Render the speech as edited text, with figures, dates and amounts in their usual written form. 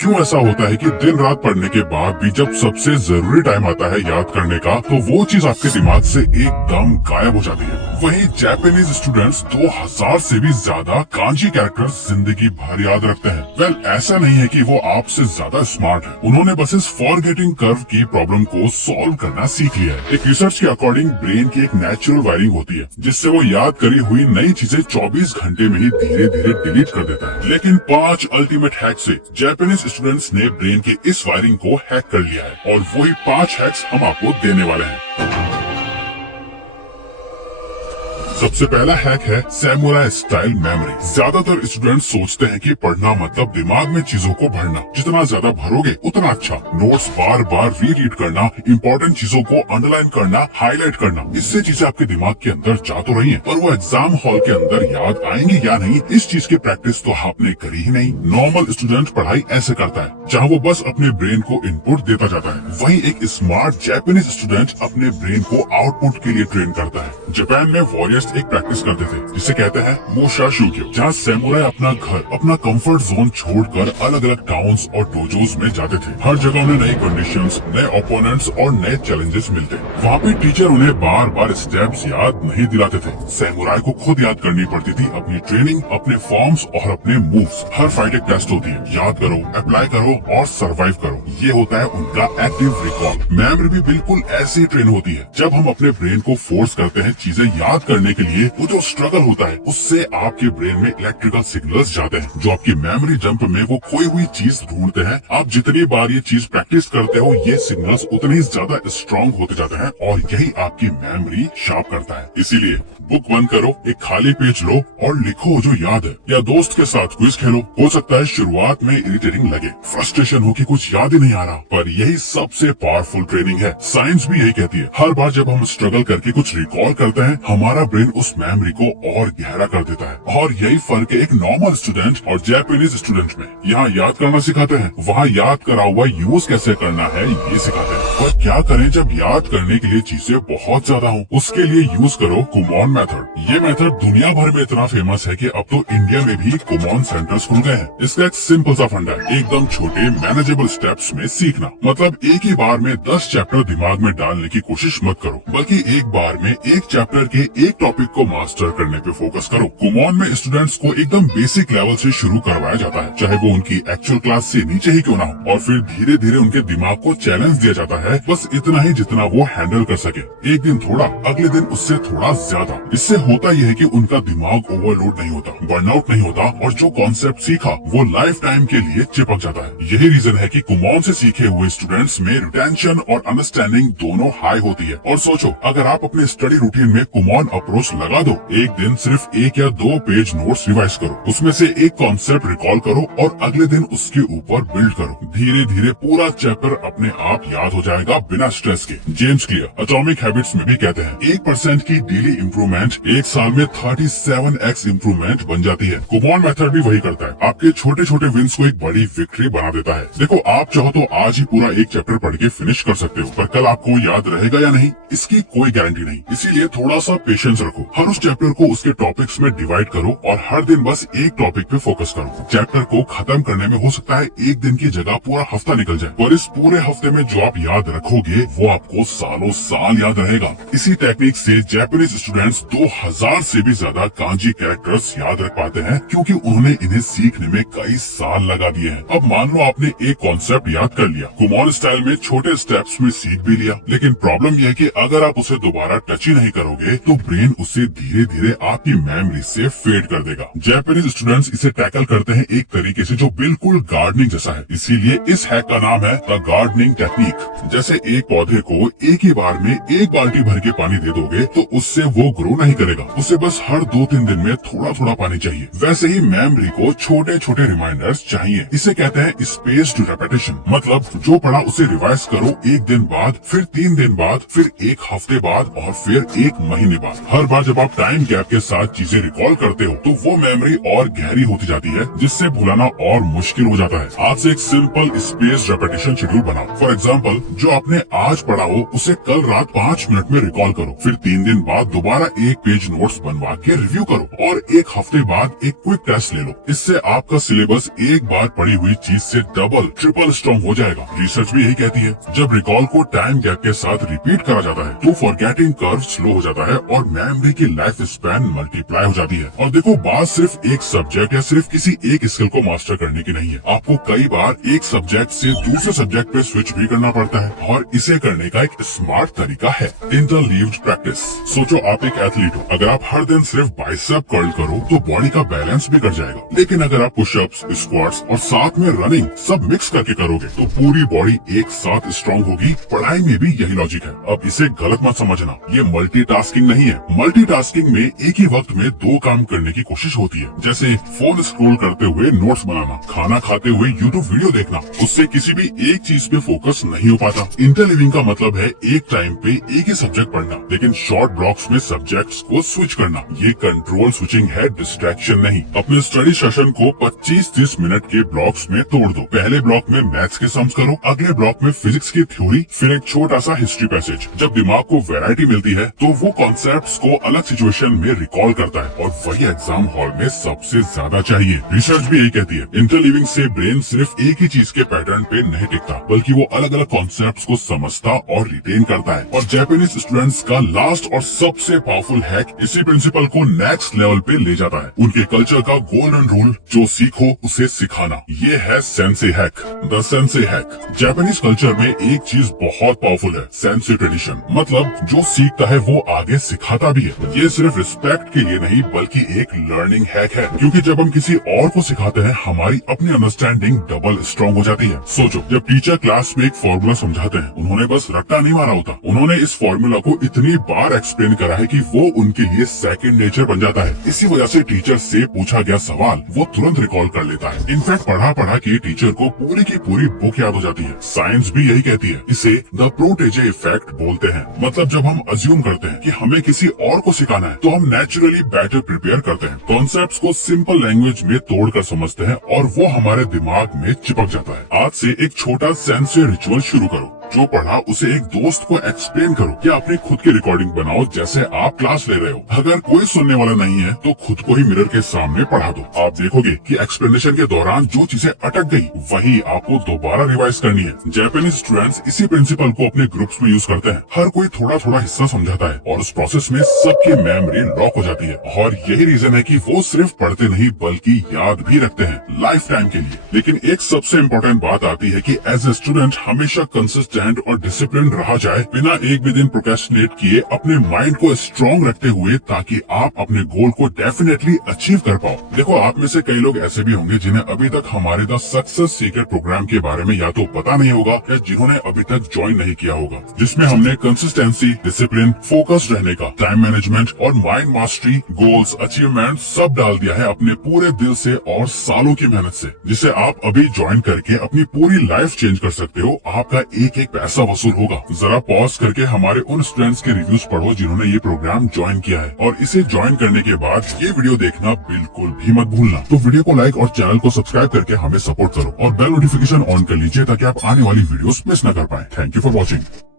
क्यों ऐसा होता है कि दिन रात पढ़ने के बाद भी जब सबसे जरूरी टाइम आता है याद करने का तो वो चीज आपके दिमाग से एकदम गायब हो जाती है। वहीं जापानीज स्टूडेंट्स 2000 से भी ज्यादा कांजी कैरेक्टर्स जिंदगी भर याद रखते हैं। वेल, ऐसा नहीं है कि वो आपसे ज्यादा स्मार्ट है, उन्होंने बस इस फॉरगेटिंग कर्व की प्रॉब्लम को सॉल्व करना सीख लिया है। एक रिसर्च के अकॉर्डिंग ब्रेन की एक नेचुरल वायरिंग होती है जिससे वो याद करी हुई नई चीजें 24 घंटे में ही धीरे धीरे डिलीट कर देता है। लेकिन 5 अल्टीमेट हैक से जापानीज स्टूडेंट्स ने ब्रेन के इस वायरिंग को हैक कर लिया है और वही 5 हैक्स हम आपको देने वाले हैं। सबसे पहला हैक है सैमुराई स्टाइल मेमोरी। ज्यादातर स्टूडेंट्स सोचते हैं कि पढ़ना मतलब दिमाग में चीजों को भरना, जितना ज्यादा भरोगे उतना अच्छा। नोट्स बार बार रीरीड करना, इंपॉर्टेंट चीजों को अंडरलाइन करना, हाईलाइट करना, इससे चीजें आपके दिमाग के अंदर जा तो रही हैं, पर वो एग्जाम हॉल के अंदर याद आएंगी या नहीं, इस चीज की प्रैक्टिस तो आपने करी ही नहीं। नॉर्मल स्टूडेंट पढ़ाई ऐसे करता है जहाँ वो बस अपने ब्रेन को इनपुट देता जाता है, वहीं एक स्मार्ट जापानीज स्टूडेंट अपने ब्रेन को आउटपुट के लिए ट्रेन करता है। जापान में वॉरियर्स एक प्रैक्टिस करते थे जिसे कहते हैं मोशा शुक्यो, जहाँ सैमुराई अपना घर, अपना कंफर्ट जोन छोड़कर अलग अलग टाउन्स और डोजोस में जाते थे। हर जगह उन्हें नई कंडीशंस, नए ओपोनेंट्स और नए चैलेंजेस मिलते। वहाँ पे टीचर उन्हें बार बार स्टेप्स याद नहीं दिलाते थे, सैमुराई को खुद याद करनी पड़ती थी अपनी ट्रेनिंग, अपने फॉर्म्स और अपने मूव्स। हर फाइट एक टेस्ट होती है, याद करो, अप्लाई करो और सर्वाइव करो, ये होता है उनका एक्टिव रिकॉल। मेमोरी भी बिल्कुल ऐसे ही ट्रेन होती है। जब हम अपने ब्रेन को फोर्स करते हैं चीजें याद करने के लिए, वो जो स्ट्रगल होता है उससे आपके ब्रेन में इलेक्ट्रिकल सिग्नल्स जाते हैं जो आपकी मेमोरी जंप में वो खोई हुई चीज ढूंढते हैं। आप जितनी बार ये चीज प्रैक्टिस करते हो, ये सिग्नल्स उतने ही ज्यादा स्ट्रॉन्ग होते जाते हैं और यही आपकी मेमोरी शार्प करता है। इसीलिए बुक बंद करो, एक खाली पेज लो और लिखो जो याद है, या दोस्त के साथ क्विज खेलो। हो सकता है शुरुआत में इरिटेटिंग लगे, फ्रस्ट्रेशन हो कि कुछ याद ही नहीं आ रहा, पर यही सबसे पावरफुल ट्रेनिंग है। साइंस भी यही कहती है, हर बार जब हम स्ट्रगल करके कुछ रिकॉल करते हैं, हमारा ब्रेन उस मेमोरी को और गहरा कर देता है। और यही फर्क है एक नॉर्मल स्टूडेंट और जापानीज स्टूडेंट में। यहाँ याद करना सिखाते हैं, वहाँ याद करा हुआ यूज कैसे करना है ये सिखाते हैं। पर क्या करें जब याद करने के लिए चीजें बहुत ज्यादा हो? उसके लिए यूज करो कुमोन मेथड। ये मेथड दुनिया भर में इतना फेमस है कि अब तो इंडिया में भी कुमोन सेंटर्स खुल गए हैं। इसका एक सिंपल सा फंडा है, एकदम छोटे मैनेजेबल स्टेप्स में सीखना। मतलब एक ही बार में 10 चैप्टर दिमाग में डालने की कोशिश मत करो, बल्कि एक बार में एक चैप्टर के एक टॉपिक को मास्टर करने पे फोकस करो। कुमोन में स्टूडेंट्स को एकदम बेसिक लेवल से शुरू करवाया जाता है, चाहे वो उनकी एक्चुअल क्लास से नीचे ही क्यों ना हो, और फिर धीरे धीरे उनके दिमाग को चैलेंज दिया जाता है, बस इतना ही जितना वो हैंडल कर सके। एक दिन थोड़ा, अगले दिन उससे थोड़ा ज्यादा। इससे होता यह है कि उनका दिमाग ओवरलोड नहीं होता, बर्नआउट नहीं होता, और जो कॉन्सेप्ट सीखा वो लाइफ टाइम के लिए चिपक जाता है। यही रीजन है कि कुमोन से सीखे हुए स्टूडेंट्स में रिटेंशन और अंडरस्टैंडिंग दोनों हाई होती है। और सोचो, अगर आप अपने स्टडी रूटीन में कुमोन अप्रोच लगा दो, एक दिन सिर्फ 1 या 2 पेज नोट्स रिवाइज करो, उसमें से एक कॉन्सेप्ट रिकॉल करो और अगले दिन उसके ऊपर बिल्ड करो। धीरे धीरे पूरा चैप्टर अपने आप याद हो जाएगा बिना स्ट्रेस के। जेम्स क्लियर एटॉमिक हैबिट्स में भी कहते हैं 1% की डेली इम्प्रूवमेंट एक साल में 37x इम्प्रूवमेंट बन जाती है। कुमोन मेथड भी वही करता है, आपके छोटे छोटे विंस को एक बड़ी विक्ट्री बना देता है। देखो, आप चाहो तो आज ही पूरा एक चैप्टर पढ़ के फिनिश कर सकते हो, पर कल आपको याद रहेगा या नहीं इसकी कोई गारंटी नहीं। इसीलिए थोड़ा सा पेशेंस रखो, हर उस चैप्टर को उसके टॉपिक्स में डिवाइड करो और हर दिन बस एक टॉपिक पे फोकस करो। चैप्टर को खत्म करने में हो सकता है एक दिन की जगह पूरा हफ्ता निकल जाए, पर इस पूरे हफ्ते में जो आप याद रखोगे वो आपको सालों साल याद रहेगा। इसी टेक्निक से जापानीज स्टूडेंट्स 2000 से भी ज्यादा कांजी कैरेक्टर्स याद रख पाते हैं, क्योंकि उन्होंने इन्हें सीखने में कई साल लगा दिए हैं। अब मान लो आपने एक कॉन्सेप्ट याद कर लिया, कुमोन स्टाइल में छोटे स्टेप्स में सीख भी लिया, लेकिन प्रॉब्लम यह है कि अगर आप उसे दोबारा टच ही नहीं करोगे तो ब्रेन उसे धीरे धीरे आपकी मेमोरी से फेड कर देगा। जापानीज स्टूडेंट्स इसे टैकल करते हैं एक तरीके से जो बिल्कुल गार्डनिंग जैसा है, इसीलिए इस हैक का नाम है द गार्डनिंग टेक्निक। जैसे एक पौधे को एक ही बार में एक बाल्टी भर के पानी दे दोगे तो उससे वो ग्रो नहीं करेगा, उसे बस हर 2-3 दिन में थोड़ा थोड़ा पानी चाहिए। वैसे ही मेमोरी को छोटे छोटे रिमाइंडर्स चाहिए, इसे कहते हैं स्पेस्ड रेपिटेशन। मतलब जो पढ़ा उसे रिवाइज करो एक दिन बाद, फिर 3 दिन बाद, फिर 1 हफ्ते बाद और फिर 1 महीने बाद। हर बार जब आप टाइम गैप के साथ चीजें रिकॉल करते हो तो वो मेमोरी और गहरी होती जाती है, जिससे भुलाना और मुश्किल हो जाता है। आज से एक सिंपल स्पेस रेपिटेशन शेड्यूल बनाओ। फॉर एग्जाम्पल, जो आपने आज पढ़ा हो उसे कल रात 5 मिनट में रिकॉल करो, फिर 3 दिन बाद दोबारा एक पेज नोट्स बनवा के रिव्यू करो और एक हफ्ते बाद एक क्विक टेस्ट ले लो। इससे आपका सिलेबस एक बार पढ़ी हुई चीज से डबल ट्रिपल स्ट्रॉन्ग हो जाएगा। रिसर्च भी यही कहती है, जब रिकॉल को टाइम गैप के साथ रिपीट करा जाता है तो फॉरगेटिंग कर्व स्लो हो जाता है और मेमोरी की लाइफ स्पैन मल्टीप्लाई हो जाती है। और देखो, बात सिर्फ एक सब्जेक्ट या सिर्फ किसी एक स्किल को मास्टर करने की नहीं है। आपको कई बार एक सब्जेक्ट से दूसरे सब्जेक्ट पे स्विच भी करना पड़ता है और इसे करने का एक स्मार्ट तरीका है इंटरलीव्ड प्रैक्टिस। सोचो, आप एक एथलीट हो। अगर आप हर दिन सिर्फ बाइसेप कर्ल करो तो बॉडी का बैलेंस बिगड़ जाएगा, लेकिन अगर आप पुशअप्स, स्क्वाट्स और साथ में रनिंग सब मिक्स करके करोगे तो पूरी बॉडी एक साथ स्ट्रॉन्ग होगी। पढ़ाई में भी यही लॉजिक है। अब इसे गलत मत समझना, ये मल्टीटास्किंग नहीं है। मल्टीटास्किंग में एक ही वक्त में 2 काम करने की कोशिश होती है, जैसे फोन स्क्रॉल करते हुए नोट्स बनाना, खाना खाते हुए यूट्यूब वीडियो देखना। उससे किसी भी एक चीज पे फोकस नहीं हो पाता। इंटरलिविंग का मतलब है एक टाइम पे एक ही सब्जेक्ट पढ़ना, लेकिन शॉर्ट ब्लॉक्स में सब्जेक्ट्स को स्विच करना। ये कंट्रोल स्विचिंग है, डिस्ट्रैक्शन नहीं। अपने स्टडी सेशन को 25-30 मिनट के ब्लॉक्स में तोड़ दो। पहले ब्लॉक में मैथ्स के सम्स करो, अगले ब्लॉक में फिजिक्स की थ्योरी, फिर एक छोटा सा हिस्ट्री पैसेज। जब दिमाग को वैरायटी मिलती है तो वो कॉन्सेप्ट्स को अलग सिचुएशन में रिकॉल करता है और वही एग्जाम हॉल में सबसे ज्यादा चाहिए। रिसर्च भी यही कहती है, इंटरलिविंग से ब्रेन सिर्फ एक ही चीज के पैटर्न पे नहीं टिकता, बल्कि वो अलग अलग कॉन्सेप्ट्स को समझता और रिटेन करता है। और जापानीज स्टूडेंट्स का लास्ट और सबसे पावरफुल हैक इसी प्रिंसिपल को नेक्स्ट लेवल पे ले जाता है। उनके कल्चर का गोल्डन रूल, जो सीखो उसे सिखाना। ये है sensei hack, the sensei hack. Japanese culture में एक चीज बहुत पावरफुल है, सेंसे ट्रेडिशन। मतलब जो सीखता है वो आगे सिखाता भी है। ये सिर्फ रिस्पेक्ट के लिए नहीं बल्कि एक लर्निंग हैक है, क्योंकि जब हम किसी और को सिखाते हैं हमारी अपनी अंडरस्टैंडिंग डबल स्ट्रॉन्ग हो जाती है। सोचो, जब टीचर क्लास में एक फॉर्मूला समझाते हैं, उन्होंने बस रट्टा नहीं मारा होता, उन्होंने इस फॉर्मूला को इतनी बार एक्सप्लेन करा है कि वो उनके लिए सेकंड नेचर बन जाता है। इसी वजह से टीचर से पूछा गया सवाल वो तुरंत रिकॉल कर लेता है। इनफैक्ट पढ़ा पढ़ा के टीचर को पूरी की पूरी बुक याद हो जाती है। साइंस भी यही कहती है, इसे द प्रोटेजे इफेक्ट बोलते हैं। मतलब जब हम अज्यूम करते हैं कि हमें किसी और को सिखाना है तो हम नेचुरली बेटर प्रिपेयर करते हैं, कॉन्सेप्ट्स को सिंपल लैंग्वेज में तोड़कर समझते हैं और वो हमारे दिमाग में चिपक जाता है। आज से एक छोटा सेंसरी रिचुअल शुरू करो। जो पढ़ा उसे एक दोस्त को एक्सप्लेन करो या अपनी खुद की रिकॉर्डिंग बनाओ जैसे आप क्लास ले रहे हो। अगर कोई सुनने वाला नहीं है तो खुद को ही मिरर के सामने पढ़ा दो। आप देखोगे कि एक्सप्लेनेशन के दौरान जो चीजें अटक गई वही आपको दोबारा रिवाइज करनी है। जापानीज स्टूडेंट्स इसी प्रिंसिपल को अपने ग्रुप्स में यूज करते हैं। हर कोई थोड़ा थोड़ा हिस्सा समझाता है और उस प्रोसेस में सबकी मेमोरी लॉक हो जाती है। और यही रीजन है कि वो सिर्फ पढ़ते नहीं बल्कि याद भी रखते हैं लाइफ टाइम के लिए। लेकिन एक सबसे इम्पोर्टेंट बात आती है कि एज ए स्टूडेंट हमेशा कंसिस्टेंट और डिसिप्लिन रहा जाए, बिना एक भी दिन प्रोक्रेस्टिनेट किए, अपने माइंड को स्ट्रॉन्ग रखते हुए, ताकि आप अपने गोल को डेफिनेटली अचीव कर पाओ। देखो, आप में से कई लोग ऐसे भी होंगे जिन्हें अभी तक हमारे द सक्सेस सीक्रेट प्रोग्राम के बारे में या तो पता नहीं होगा या जिन्होंने अभी तक ज्वाइन नहीं किया होगा, जिसमें हमने कंसिस्टेंसी, डिसिप्लिन, फोकस रहने का, टाइम मैनेजमेंट और माइंड मास्टरी, गोल्स, अचीवमेंट सब डाल दिया है अपने पूरे दिल से और सालों की मेहनत से, जिसे आप अभी ज्वाइन करके अपनी पूरी लाइफ चेंज कर सकते हो। आपका एक एक पैसा वसूल होगा। जरा पॉज करके हमारे उन स्टूडेंट्स के रिव्यूज पढ़ो जिन्होंने ये प्रोग्राम ज्वाइन किया है, और इसे ज्वाइन करने के बाद ये वीडियो देखना बिल्कुल भी मत भूलना। तो वीडियो को लाइक और चैनल को सब्सक्राइब करके हमें सपोर्ट करो और बेल नोटिफिकेशन ऑन कर लीजिए ताकि आप आने वाली वीडियोस मिस न कर पाए। Thank you for watching.